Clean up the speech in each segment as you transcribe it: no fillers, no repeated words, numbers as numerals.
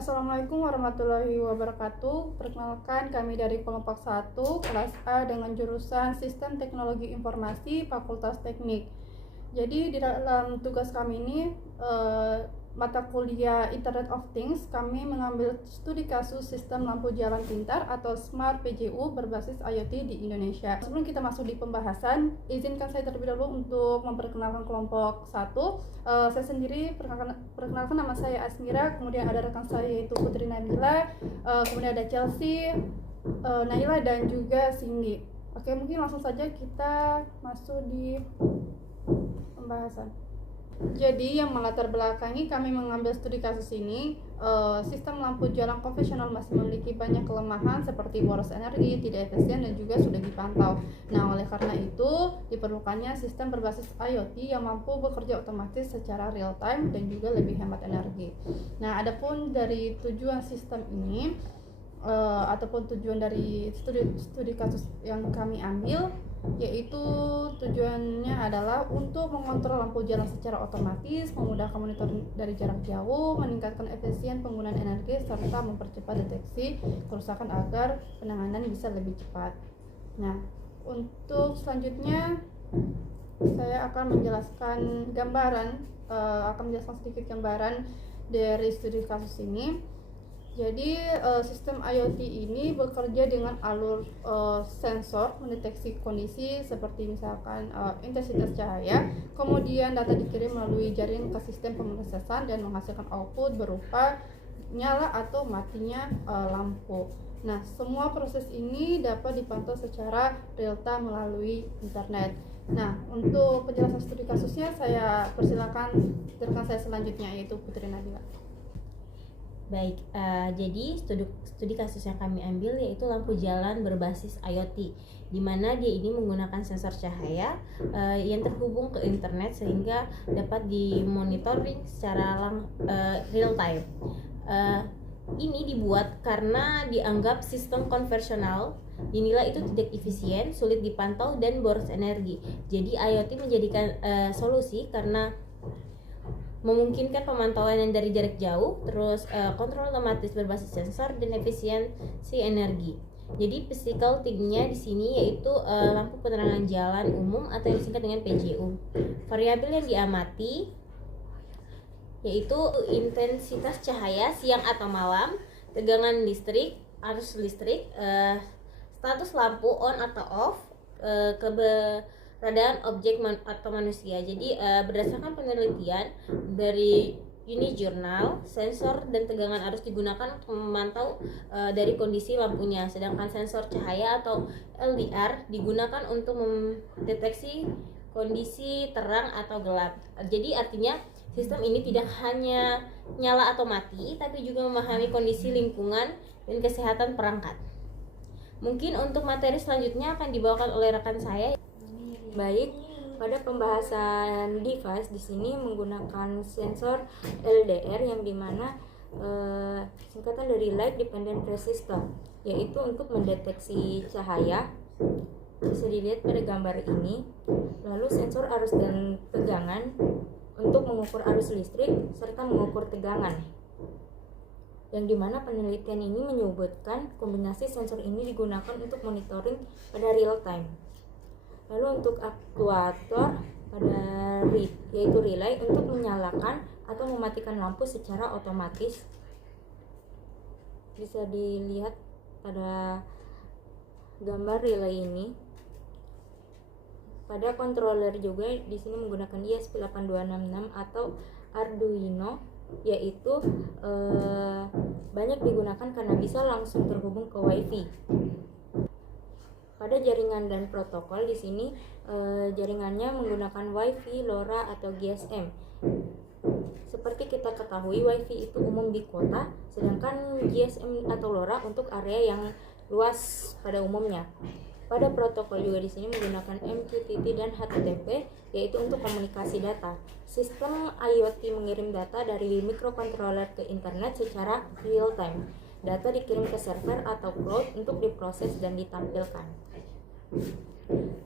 Assalamualaikum warahmatullahi wabarakatuh. Perkenalkan, kami dari kelompok 1 kelas A dengan jurusan Sistem Teknologi Informasi Fakultas Teknik. Jadi di dalam tugas kami ini mata kuliah Internet of Things, kami mengambil studi kasus sistem lampu jalan pintar atau Smart PJU berbasis IoT di Indonesia. Sebelum kita masuk di pembahasan, izinkan saya terlebih dahulu untuk memperkenalkan kelompok 1. Saya sendiri perkenalkan, nama saya Asmira, kemudian ada rekan saya yaitu Putri Nabila, kemudian ada Chelsea, Naila dan juga Cindy. Oke, mungkin langsung saja kita masuk di pembahasan. Jadi yang melatar belakangi kami mengambil studi kasus ini, sistem lampu jalan konvensional masih memiliki banyak kelemahan seperti boros energi, tidak efisien dan juga sudah dipantau. Nah, oleh karena itu diperlukannya sistem berbasis IoT yang mampu bekerja otomatis secara real time dan juga lebih hemat energi. Nah, adapun dari tujuan sistem ini ataupun tujuan dari studi kasus yang kami ambil, yaitu tujuannya adalah untuk mengontrol lampu jalan secara otomatis, memudahkan monitoring dari jarak jauh, meningkatkan efisien penggunaan energi, serta mempercepat deteksi kerusakan agar penanganan bisa lebih cepat. Nah, untuk selanjutnya saya akan menjelaskan sedikit gambaran dari studi kasus ini. Jadi sistem IoT ini bekerja dengan alur sensor mendeteksi kondisi seperti misalkan intensitas cahaya, kemudian data dikirim melalui jaring ke sistem pemrosesan dan menghasilkan output berupa nyala atau matinya lampu. Nah, semua proses ini dapat dipantau secara real time melalui internet. Nah, untuk penjelasan studi kasusnya saya persilakan rekan saya selanjutnya yaitu Putri Nabila. Baik, jadi studi kasus yang kami ambil yaitu lampu jalan berbasis IoT, di mana dia ini menggunakan sensor cahaya yang terhubung ke internet sehingga dapat dimonitoring secara real time. Ini dibuat karena dianggap sistem konvensional dinilai itu tidak efisien, sulit dipantau dan boros energi. Jadi IoT menjadikan solusi karena memungkinkan pemantauan yang dari jarak jauh, terus kontrol otomatis berbasis sensor dan efisiensi energi. Jadi physical thing-nya di sini yaitu lampu penerangan jalan umum atau yang disingkat dengan PJU. Variabel yang diamati yaitu intensitas cahaya siang atau malam, tegangan listrik, arus listrik, status lampu on atau off, keberadaan objek atau manusia. Jadi berdasarkan penelitian dari Unijournal, sensor dan tegangan arus digunakan untuk memantau dari kondisi lampunya, sedangkan sensor cahaya atau LDR digunakan untuk mendeteksi kondisi terang atau gelap. Jadi artinya sistem ini tidak hanya nyala atau mati, tapi juga memahami kondisi lingkungan dan kesehatan perangkat. Mungkin untuk materi selanjutnya akan dibawakan oleh rekan saya. Baik, pada pembahasan device di sini menggunakan sensor LDR yang dimana singkatan dari Light Dependent Resistor, yaitu untuk mendeteksi cahaya. Bisa dilihat pada gambar ini. Lalu sensor arus dan tegangan untuk mengukur arus listrik serta mengukur tegangan, yang dimana penelitian ini menyebutkan kombinasi sensor ini digunakan untuk monitoring pada real time. Lalu untuk aktuator pada yaitu relay untuk menyalakan atau mematikan lampu secara otomatis. Bisa dilihat pada gambar relay ini. Pada controller juga di sini menggunakan ESP8266 atau Arduino, yaitu banyak digunakan karena bisa langsung terhubung ke WiFi. Pada jaringan dan protokol di sini jaringannya menggunakan WiFi, LoRa atau GSM. Seperti kita ketahui, WiFi itu umum di kota, sedangkan GSM atau LoRa untuk area yang luas pada umumnya. Pada protokol juga di sini menggunakan MQTT dan HTTP, yaitu untuk komunikasi data. Sistem IoT mengirim data dari microcontroller ke internet secara real time. Data dikirim ke server atau cloud untuk diproses dan ditampilkan.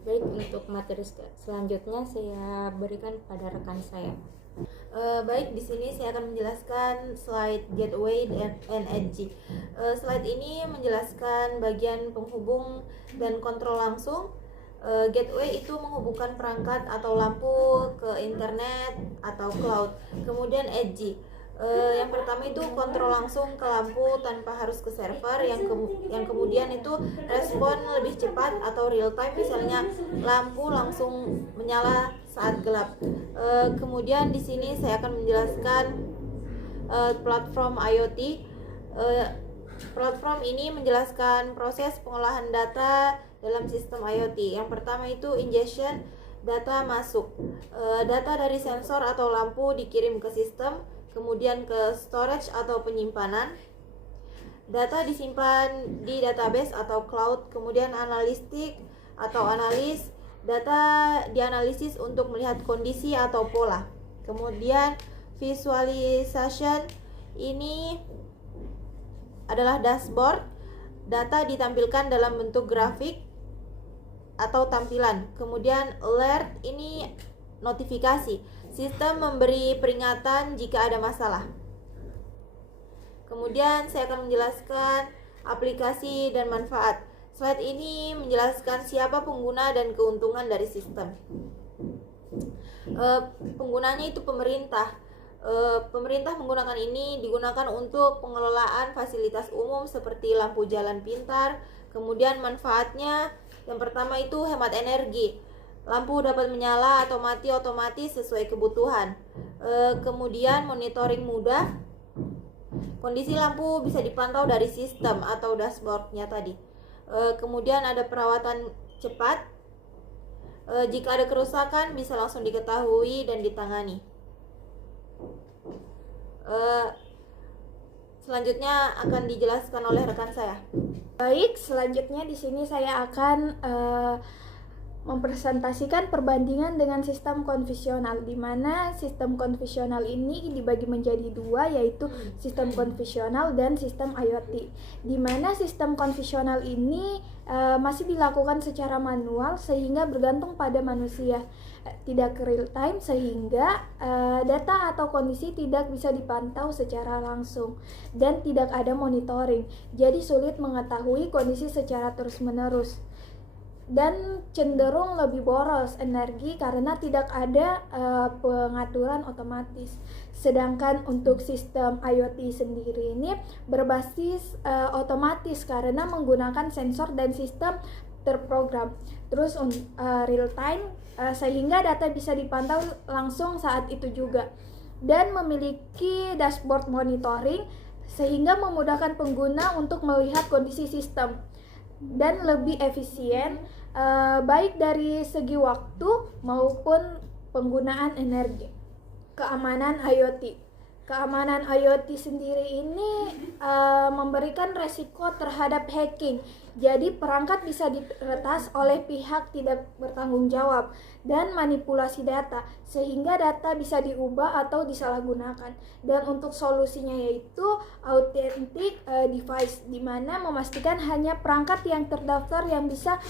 Baik, untuk materi selanjutnya saya berikan pada rekan saya. Baik, di sini saya akan menjelaskan slide gateway and edge. Slide ini menjelaskan bagian penghubung dan kontrol langsung. Gateway itu menghubungkan perangkat atau lampu ke internet atau cloud. Kemudian edge, yang pertama itu kontrol langsung ke lampu tanpa harus ke server. Yang kemudian itu respon lebih cepat atau real time, misalnya lampu langsung menyala saat gelap. Kemudian di sini saya akan menjelaskan platform IoT. Platform ini menjelaskan proses pengolahan data dalam sistem IoT. Yang pertama itu ingestion, data masuk. Data dari sensor atau lampu dikirim ke sistem, kemudian ke storage atau penyimpanan. Data disimpan di database atau cloud, kemudian analistik atau analis. Data dianalisis untuk melihat kondisi atau pola. Kemudian visualization ini adalah dashboard. Data ditampilkan dalam bentuk grafik atau tampilan. Kemudian alert ini notifikasi. Sistem memberi peringatan jika ada masalah. Kemudian saya akan menjelaskan aplikasi dan manfaat. Slide ini menjelaskan siapa pengguna dan keuntungan dari sistem. Penggunanya itu pemerintah. Pemerintah menggunakan ini digunakan untuk pengelolaan fasilitas umum seperti lampu jalan pintar. Kemudian manfaatnya, yang pertama itu hemat energi. Lampu dapat menyala atau mati otomatis sesuai kebutuhan. Kemudian monitoring mudah. Kondisi lampu bisa dipantau dari sistem atau dashboardnya tadi. Kemudian ada perawatan cepat. Jika ada kerusakan bisa langsung diketahui dan ditangani. Selanjutnya akan dijelaskan oleh rekan saya. Baik, selanjutnya di sini saya akan mempresentasikan perbandingan dengan sistem konvensional, di mana sistem konvensional ini dibagi menjadi dua, yaitu sistem konvensional dan sistem IoT. Di mana sistem konvensional ini masih dilakukan secara manual sehingga bergantung pada manusia, tidak real time, sehingga data atau kondisi tidak bisa dipantau secara langsung dan tidak ada monitoring. Jadi sulit mengetahui kondisi secara terus-menerus dan cenderung lebih boros energi karena tidak ada pengaturan otomatis. Sedangkan untuk sistem IoT sendiri ini berbasis otomatis karena menggunakan sensor dan sistem terprogram. Terus real time sehingga data bisa dipantau langsung saat itu juga, dan memiliki dashboard monitoring sehingga memudahkan pengguna untuk melihat kondisi sistem dan lebih efisien, baik dari segi waktu maupun penggunaan energi. Keamanan IoT sendiri ini memberikan resiko terhadap hacking. Jadi perangkat bisa diretas oleh pihak tidak bertanggung jawab dan manipulasi data, sehingga data bisa diubah atau disalahgunakan. Dan untuk solusinya yaitu authentic device, di mana memastikan hanya perangkat yang terdaftar yang bisa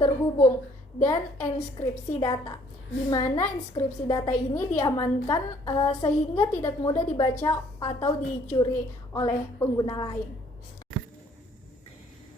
terhubung, dan enkripsi data, di mana inskripsi data ini diamankan sehingga tidak mudah dibaca atau dicuri oleh pengguna lain.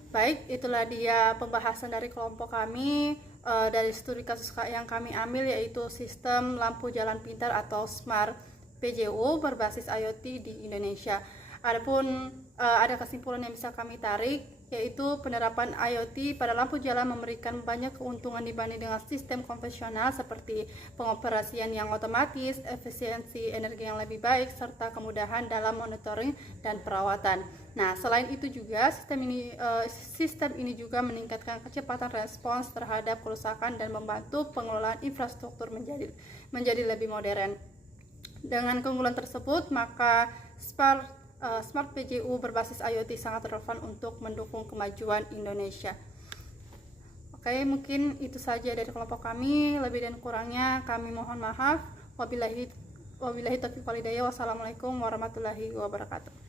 Baik, itulah dia pembahasan dari kelompok kami dari studi kasus yang kami ambil, yaitu sistem lampu jalan pintar atau Smart PJU berbasis IoT di Indonesia. Adapun ada kesimpulan yang bisa kami tarik, yaitu penerapan IoT pada lampu jalan memberikan banyak keuntungan dibanding dengan sistem konvensional seperti pengoperasian yang otomatis, efisiensi energi yang lebih baik, serta kemudahan dalam monitoring dan perawatan. Nah, selain itu juga sistem ini juga meningkatkan kecepatan respons terhadap kerusakan dan membantu pengelolaan infrastruktur menjadi lebih modern. Dengan keunggulan tersebut, maka Smart PJU berbasis IoT sangat relevan untuk mendukung kemajuan Indonesia. Oke, mungkin itu saja dari kelompok kami. Lebih dan kurangnya kami mohon maaf. Wabillahi taufiq wal hidayah. Wassalamualaikum warahmatullahi wabarakatuh.